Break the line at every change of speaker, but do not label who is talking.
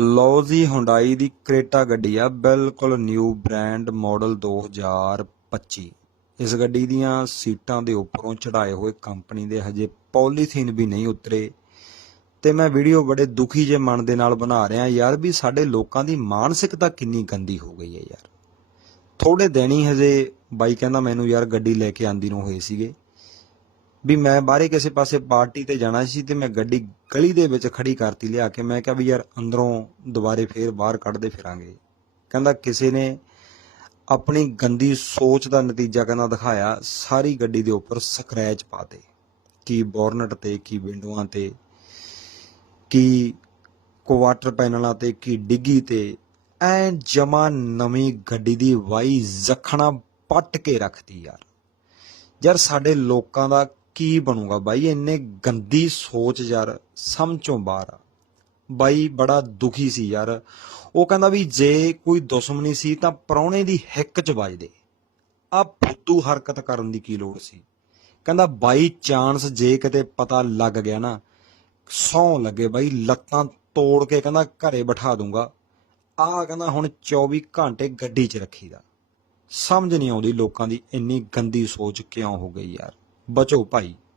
ਲਓ ਜੀ ਹੁੰਡਾਈ ਦੀ ਕ੍ਰੇਟਾ ਗੱਡੀ ਆ, ਬਿਲਕੁਲ ਨਿਊ ਬ੍ਰਾਂਡ ਮਾਡਲ 2025 ਇਸ ਗੱਡੀ ਦੀਆਂ ਸੀਟਾਂ ਦੇ ਉੱਪਰੋਂ ਚੜਾਏ ਹੋਏ ਕੰਪਨੀ ਦੇ ਹਜੇ ਪੋਲੀਥੀਨ ਵੀ ਨਹੀਂ ਉਤਰੇ। ਤੇ ਮੈਂ ਵੀਡੀਓ ਬੜੇ ਦੁਖੀ ਜੇ ਮਨ ਦੇ ਨਾਲ ਬਣਾ ਰਿਹਾ ਯਾਰ ਵੀ ਸਾਡੇ ਲੋਕਾਂ ਦੀ ਮਾਨਸਿਕਤਾ ਕਿੰਨੀ ਗੰਦੀ ਹੋ ਗਈ ਹੈ ਯਾਰ। ਥੋੜੇ ਦਿਨ ਹੀ ਹਜੇ ਬਾਈ ਕਹਿੰਦਾ ਮੈਨੂੰ ਯਾਰ ਗੱਡੀ ਲੈ ਕੇ ਆਂਦੀ ਨੂੰ ਹੋਏ ਸੀਗੇ। ਵੀ ਮੈਂ ਬਾਹਰੇ ਕਿਸੇ ਪਾਸੇ ਪਾਰਟੀ ਤੇ ਜਾਣਾ ਸੀ ਤੇ ਮੈਂ ਗੱਡੀ ਗਲੀ ਦੇ ਵਿੱਚ ਖੜੀ ਕਰਤੀ, ਲਿਆ ਕੇ ਮੈਂ ਕਿਹਾ ਵੀ ਯਾਰ ਅੰਦਰੋਂ ਦੁਬਾਰੇ ਫੇਰ ਬਾਹਰ ਕੱਢਦੇ ਫਿਰਾਂਗੇ। ਕਹਿੰਦਾ ਕਿਸੇ ਨੇ ਆਪਣੀ ਗੰਦੀ ਸੋਚ ਦਾ ਨਤੀਜਾ ਕਹਿੰਦਾ ਦਿਖਾਇਆ, ਸਾਰੀ ਗੱਡੀ ਦੇ ਉੱਪਰ ਸਕ੍ਰੈਚ ਪਾਤੇ ਕੀ ਬੋਰਨਟ ਤੇ, ਕੀ ਵਿੰਡੋਆਂ ਤੇ, ਕੀ ਕੁਆਟਰ ਪੈਨਲਾਂ ਤੇ, ਕੀ ਡਿੱਗੀ ਤੇ, ਐ ਜਮਾ ਨਵੀਂ ਗੱਡੀ ਦੀ ਵਾਈ ਜ਼ਖਣਾ ਪੱਟ ਕੇ ਰੱਖਦੀ ਯਾਰ। ਯਾਰ ਸਾਡੇ ਲੋਕਾਂ ਦਾ ਕੀ ਬਣੂਗਾ ਬਾਈ? ਇੰਨੇ ਗੰਦੀ ਸੋਚ ਯਾਰ ਸਮਝੋਂ ਬਾਹਰ ਆ। ਬਾਈ ਬੜਾ ਦੁਖੀ ਸੀ ਯਾਰ। ਉਹ ਕਹਿੰਦਾ ਵੀ ਜੇ ਕੋਈ ਦੁਸ਼ਮਣੀ ਸੀ ਤਾਂ ਪਰੌਣੇ ਦੀ ਹਿੱਕ ਚ ਵੱਜਦੇ ਆ ਫੁੱਦੂ ਹਰਕਤ ਕਰਨ ਦੀ ਕੀ ਲੋੜ ਸੀ? ਕਹਿੰਦਾ ਬਾਈ ਚਾਂਸ ਜੇ ਕਿਤੇ ਪਤਾ ਲੱਗ ਗਿਆ ਨਾ, ਸੌ ਲੱਗੇ ਬਾਈ, ਲੱਤਾਂ ਤੋੜ ਕੇ ਕਹਿੰਦਾ ਘਰੇ ਬਿਠਾ ਦੂੰਗਾ। ਆਹ ਕਹਿੰਦਾ ਹੁਣ 24 ਘੰਟੇ ਗੱਡੀ 'ਚ ਰੱਖੀਦਾ। ਸਮਝ ਨਹੀਂ ਆਉਂਦੀ ਲੋਕਾਂ ਦੀ ਇੰਨੀ ਗੰਦੀ ਸੋਚ ਕਿਉਂ ਹੋ ਗਈ ਯਾਰ। ਬਚੋ ਭਾਈ।